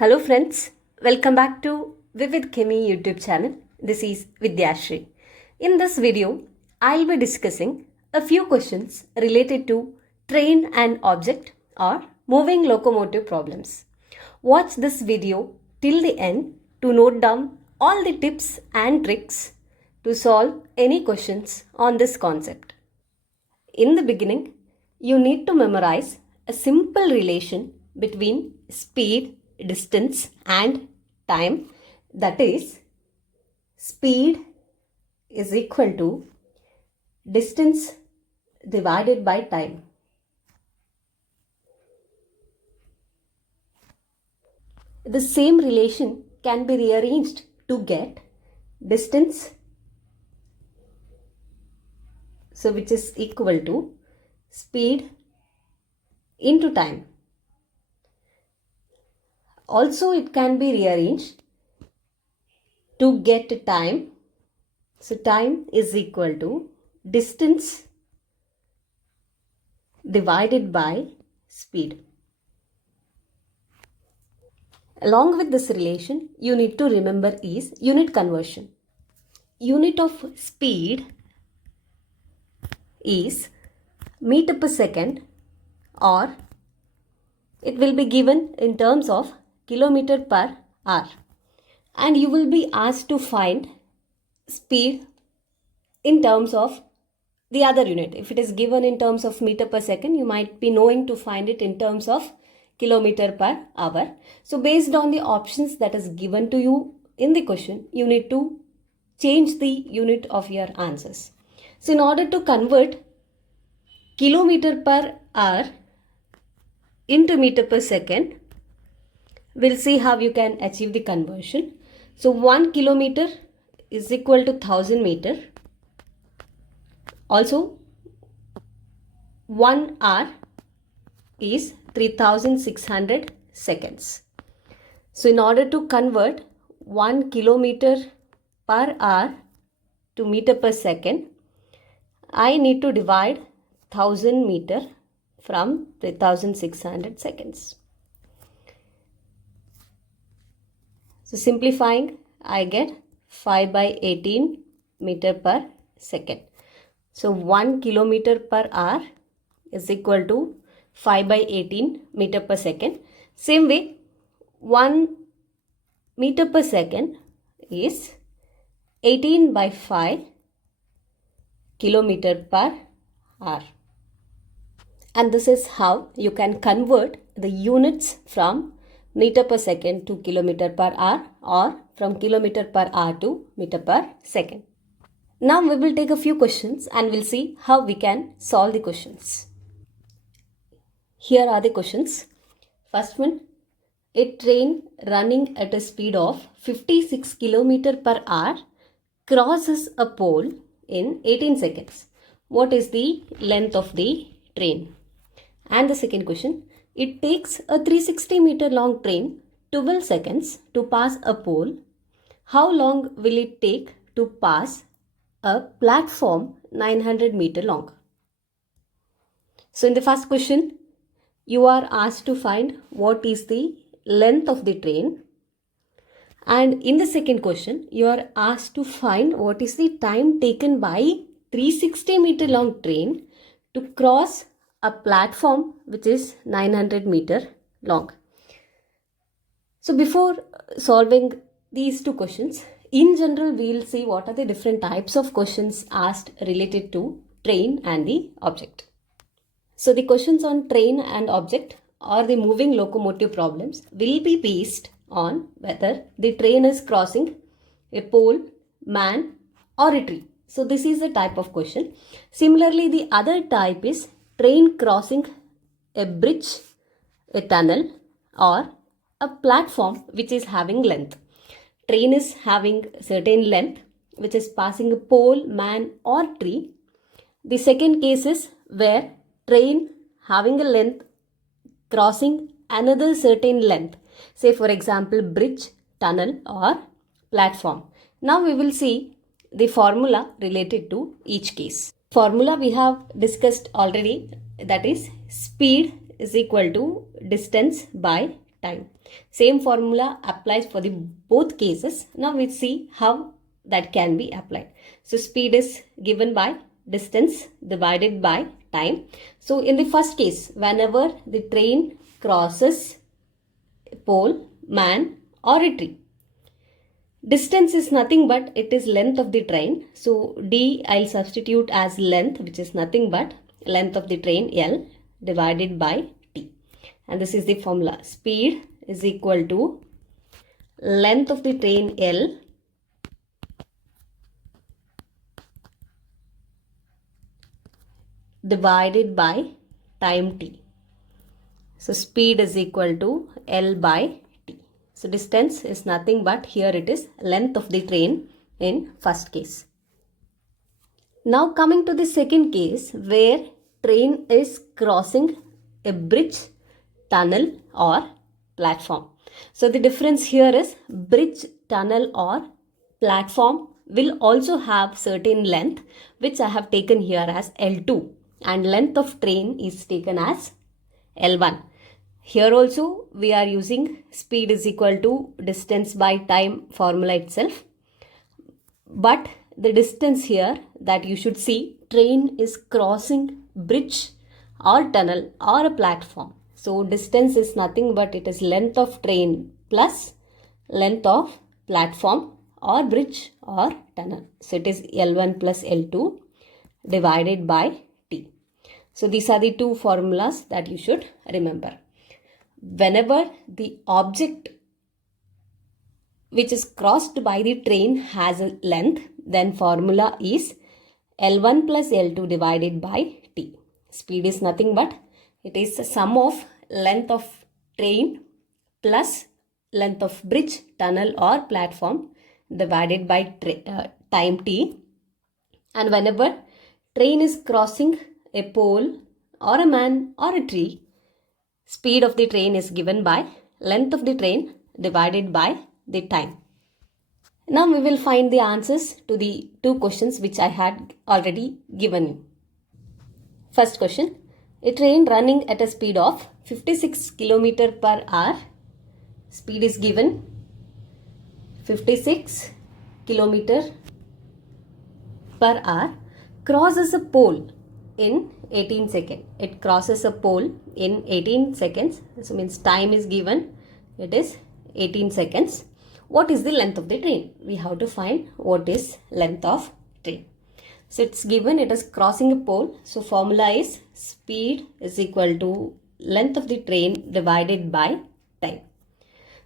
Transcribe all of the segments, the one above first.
Hello friends, welcome back to Vivid Chemi YouTube channel. This is Vidyashri. In this video, I'll be discussing a few questions related to train and object or moving locomotive problems. Watch this video till the end to note down all the tips and tricks to solve any questions on this concept. In the beginning, you need to memorize a simple relation between speed, distance and time, that is speed is equal to distance divided by time. The same relation can be rearranged to get distance, so which is equal to speed into time. Also, it can be rearranged to get time. So, time is equal to distance divided by speed. Along with this relation, you need to remember is unit conversion. Unit of speed is meter per second, or it will be given in terms of kilometer per hour, and you will be asked to find speed in terms of the other unit. If it is given in terms of meter per second, you might be knowing to find it in terms of kilometer per hour. So based on the options that is given to you in the question, you need to change the unit of your answers. So in order to convert kilometer per hour into meter per second, we'll see how you can achieve the conversion. So 1 kilometer is equal to 1000 meter. Also 1 hour is 3600 seconds. So in order to convert 1 kilometer per hour to meter per second, I need to divide 1000 meter from 3600 seconds. So simplifying, I get 5 by 18 meter per second. So 1 kilometer per hour is equal to 5 by 18 meter per second. Same way, 1 meter per second is 18 by 5 kilometer per hour. And this is how you can convert the units from meter per second to kilometer per hour, or from kilometer per hour to meter per second. Now we will take a few questions and we'll see how we can solve the questions. Here are the questions. First one, a train running at a speed of 56 km per hour crosses a pole in 18 seconds. What is the length of the train? And the second question, it takes a 360 meter long train 12 seconds to pass a pole. How long will it take to pass a platform 900 meter long? So in the first question, you are asked to find what is the length of the train. And in the second question, you are asked to find what is the time taken by 360 meter long train to cross a platform which is 900 meter long. So before solving these two questions, in general, we will see what are the different types of questions asked related to train and the object. So the questions on train and object or the moving locomotive problems will be based on whether the train is crossing a pole, man or a tree. So this is the type of question. Similarly, the other type is train crossing a bridge, a tunnel or a platform which is having length. Train is having certain length which is passing a pole, man or tree. The second case is where train having a length crossing another certain length. Say for example bridge, tunnel or platform. Now we will see the formula related to each case. Formula we have discussed already, that is speed is equal to distance by time. Same formula applies for the both cases. Now we see how that can be applied. So speed is given by distance divided by time. So in the first case, whenever the train crosses a pole, man or a tree, distance is nothing but it is length of the train. So D I'll substitute as length, which is nothing but length of the train L divided by T. And this is the formula. Speed is equal to length of the train L divided by time T. So speed is equal to L by T. So distance is nothing but here it is length of the train in first case. Now coming to the second case where train is crossing a bridge, tunnel or platform. So the difference here is bridge, tunnel or platform will also have certain length, which I have taken here as L2, and length of train is taken as L1. Here also we are using speed is equal to distance by time formula itself. But the distance here that you should see, train is crossing bridge or tunnel or a platform. So distance is nothing but it is length of train plus length of platform or bridge or tunnel. So it is L1 plus L2 divided by T. So these are the two formulas that you should remember. Whenever the object which is crossed by the train has a length, then formula is L1 plus L2 divided by T. Speed is nothing but it is the sum of length of train plus length of bridge, tunnel or platform divided by time T. And whenever train is crossing a pole or a man or a tree, speed of the train is given by length of the train divided by the time. Now we will find the answers to the two questions which I had already given you. First question, a train running at a speed of 56 km per hour, speed is given 56 km per hour, crosses a pole in 18 seconds. It crosses a pole in 18 seconds. So means time is given, it is 18 seconds. What is the length of the train? We have to find what is length of train. So it's given it is crossing a pole. So formula is speed is equal to length of the train divided by time.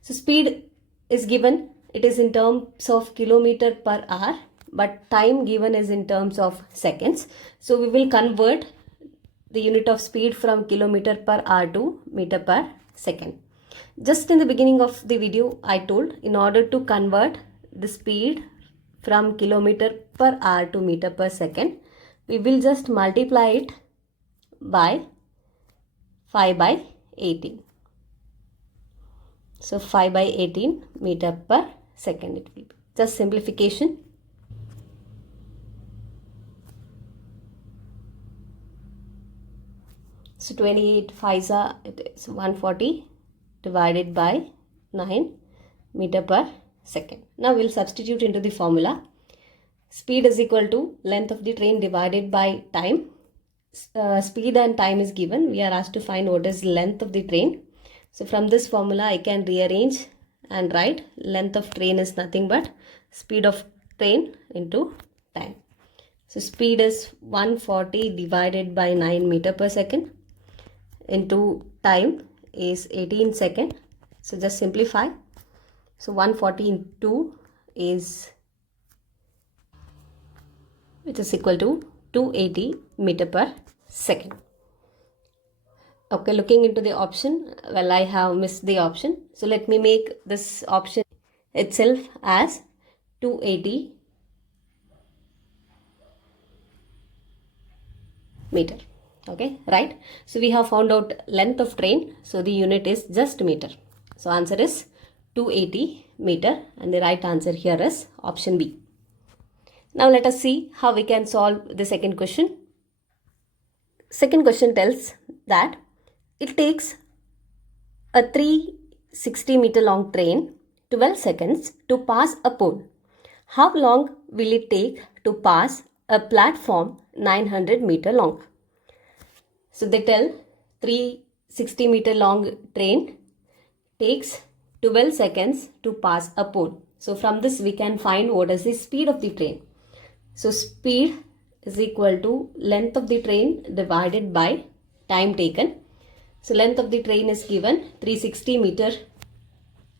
So speed is given, it is in terms of kilometer per hour, but time given is in terms of seconds. So we will convert the unit of speed from kilometer per hour to meter per second. Just in the beginning of the video, I told in order to convert the speed from kilometer per hour to meter per second, we will just multiply it by 5 by 18. So 5 by 18 meter per second it will be. Just simplification. So 28 5 it is 140 divided by 9 meter per second. Now we'll substitute into the formula. Speed is equal to length of the train divided by time. Speed and time is given. We are asked to find what is length of the train. So from this formula I can rearrange and write length of train is nothing but speed of train into time. So speed is 140 divided by 9 meter per second into time is 18 seconds. So just simplify. So 140 into is which is equal to 280 meter per second. Okay, looking into the option, well, I have missed the option. So let me make this option itself as 280 meter. Okay, right. So we have found out length of train. So the unit is just meter. So answer is 280 meter and the right answer here is option B. Now let us see how we can solve the second question. Second question tells that it takes a 3 360-meter long train 12 seconds to pass a pole. How long will it take to pass a platform 900-meter long? So they tell 360-meter long train takes 12 seconds to pass a pole. So from this we can find what is the speed of the train. So speed is equal to length of the train divided by time taken. So length of the train is given 360 meter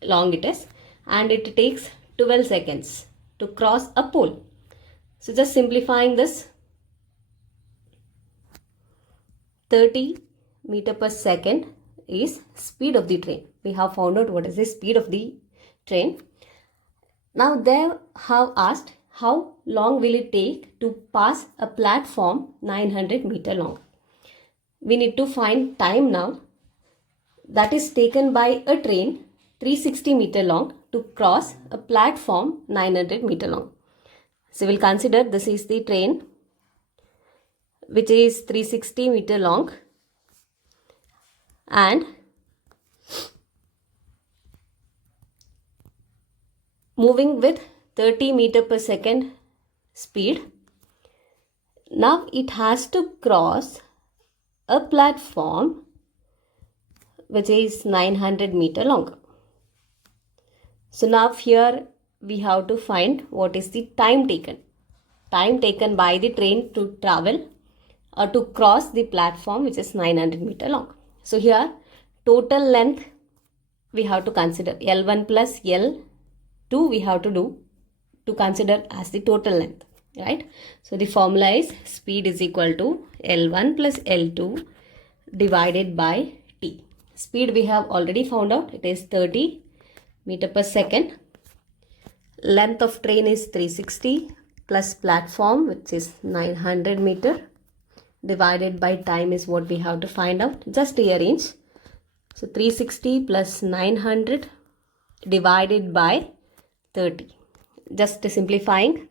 long it is, and it takes 12 seconds to cross a pole. So just simplifying this, 30 meter per second is speed of the train. We have found out what is the speed of the train. Now they have asked how long will it take to pass a platform 900 meter long. We need to find time now that is taken by a train 360 meter long to cross a platform 900 meter long. So we'll consider this is the train which is 360 meter long and moving with 30 meter per second speed. Now it has to cross a platform which is 900 meter long. So now here we have to find what is the time taken. Time taken by the train to travel or to cross the platform which is 900 meter long. So here total length we have to consider L1 plus L2 we have to do to consider as the total length, right? So the formula is speed is equal to L1 plus L2 divided by T. Speed we have already found out, it is 30 meter per second. Length of train is 360 plus platform which is 900 meter divided by time is what we have to find out. Just rearrange. So 360 plus 900 divided by 30. Just simplifying.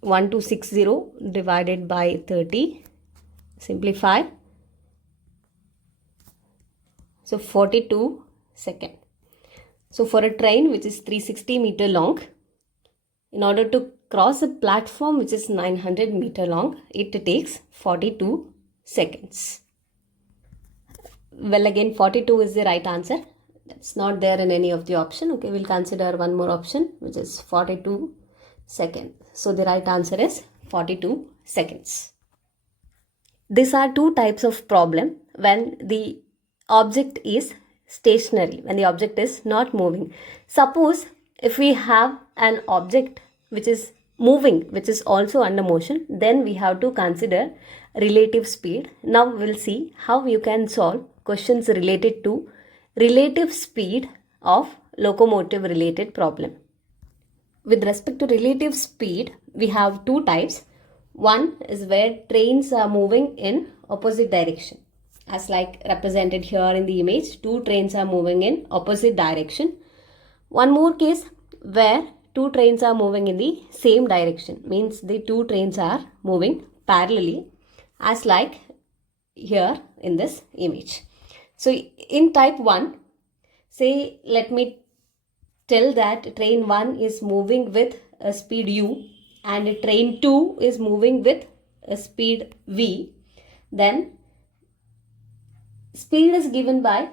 1260 divided by 30. Simplify. So 42 seconds. So for a train which is 360 meter long, in order to cross a platform which is 900 meter long, it takes 42 seconds. Well, again 42 is the right answer. That's not there in any of the option. Okay, we'll consider one more option which is 42 seconds. So the right answer is 42 seconds. These are two types of problem when the object is stationary, when the object is not moving. Suppose if we have an object which is moving, which is also under motion, then we have to consider relative speed. Now we'll see how you can solve questions related to relative speed of locomotive related problem. With respect to relative speed, we have two types. One is where trains are moving in opposite direction. As like represented here in the image, two trains are moving in opposite direction. One more case where two trains are moving in the same direction, means the two trains are moving parallelly, as like here in this image. So in type 1, say let me tell that train 1 is moving with a speed u and train 2 is moving with a speed v, then speed is given by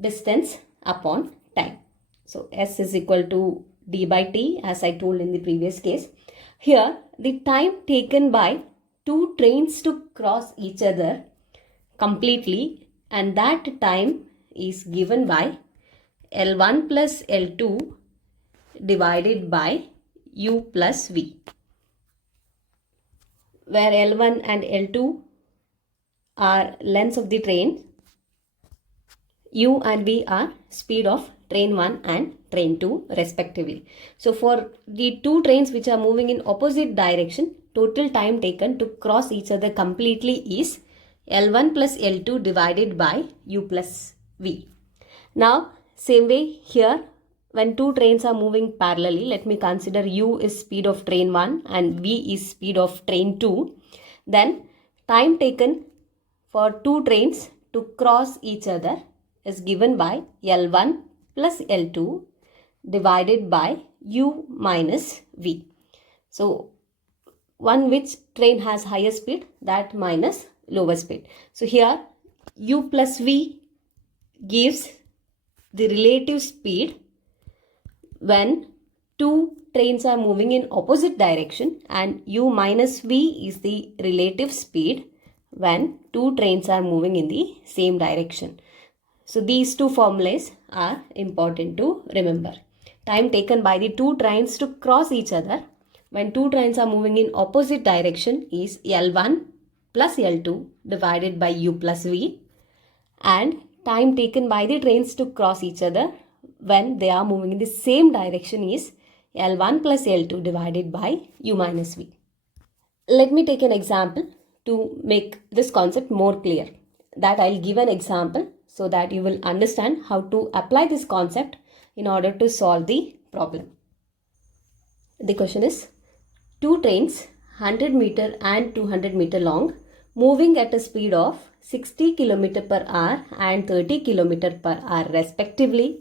distance upon time. So S is equal to d by t, as I told in the previous case. Here the time taken by two trains to cross each other completely, and that time is given by L1 plus L2 divided by u plus v, where L1 and L2 are lengths of the train, u and v are speed of train 1 and train 2 respectively. So for the two trains which are moving in opposite direction, total time taken to cross each other completely is L1 plus L2 divided by u plus v. Now same way here, when two trains are moving parallelly, let me consider u is speed of train 1 and v is speed of train 2. Then time taken for two trains to cross each other is given by L1 plus L2 divided by U minus V. So one which train has higher speed, that minus lower speed. So here U plus V gives the relative speed when two trains are moving in opposite direction, and U minus V is the relative speed when two trains are moving in the same direction. So these two formulas are important to remember. Time taken by the two trains to cross each other when two trains are moving in opposite direction is L1 plus L2 divided by U plus V, and time taken by the trains to cross each other when they are moving in the same direction is L1 plus L2 divided by U minus V. Let me take an example to make this concept more clear. That I'll give an example so that you will understand how to apply this concept in order to solve the problem. The question is, two trains 100 meter and 200 meter long moving at a speed of 60 km per hour and 30 km per hour respectively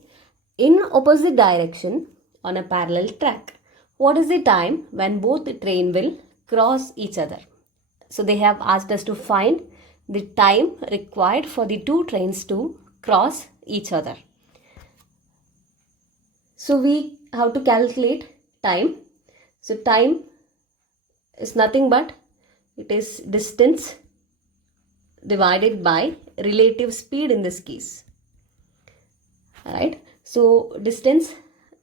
in opposite direction on a parallel track. What is the time when both the train will cross each other? So they have asked us to find the time required for the two trains to cross each other. So we have to calculate time. So time is nothing but it is distance divided by relative speed in this case. Alright. So distance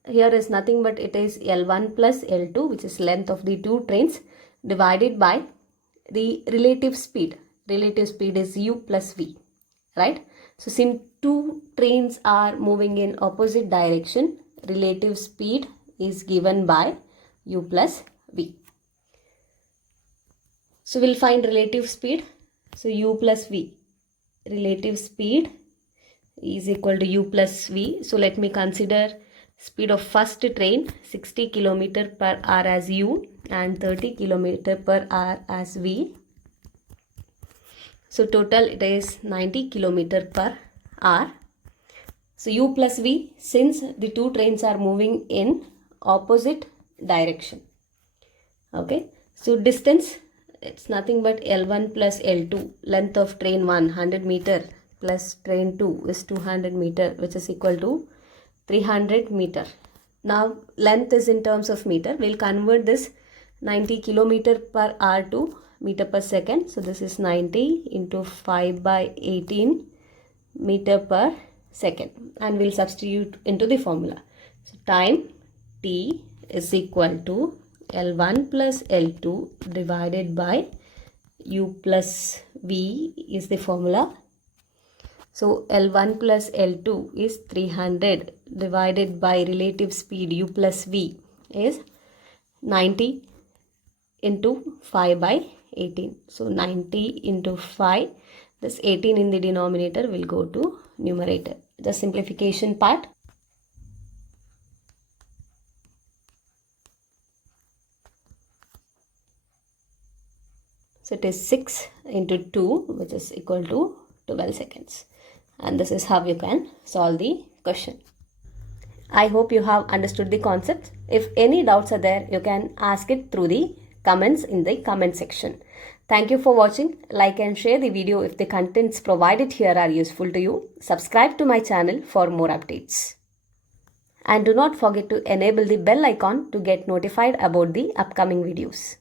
here is nothing but it is L1 plus L2, which is length of the two trains, divided by the relative speed. Relative speed is U plus V. Right. So since two trains are moving in opposite direction, relative speed is given by U plus V. So we'll find relative speed. So U plus V. Relative speed is equal to U plus V. So let me consider speed of first train 60 km per hour as U and 30 km per hour as V. So total it is 90 km per hour. So U plus V, since the two trains are moving in opposite direction. Okay. So distance, it's nothing but L1 plus L2. Length of train 100 meter plus train 2 is 200 meter, which is equal to 300 meter. Now length is in terms of meter. We'll convert this 90 kilometer per hour to meter per second. So this is 90 into 5 by 18 meter per second, and we'll substitute into the formula. So time T is equal to L1 plus L2 divided by U plus V is the formula. So L1 plus L2 is 300 divided by relative speed U plus V is 90 into 5 by 18. So 90 into 5, this 18 in the denominator will go to numerator. The simplification part. So it is 6 into 2, which is equal to 12 seconds. And this is how you can solve the question. I hope you have understood the concept. If any doubts are there, you can ask it through the comments in the comment section. Thank you for watching. Like and share the video if the contents provided here are useful to you. Subscribe to my channel for more updates. And do not forget to enable the bell icon to get notified about the upcoming videos.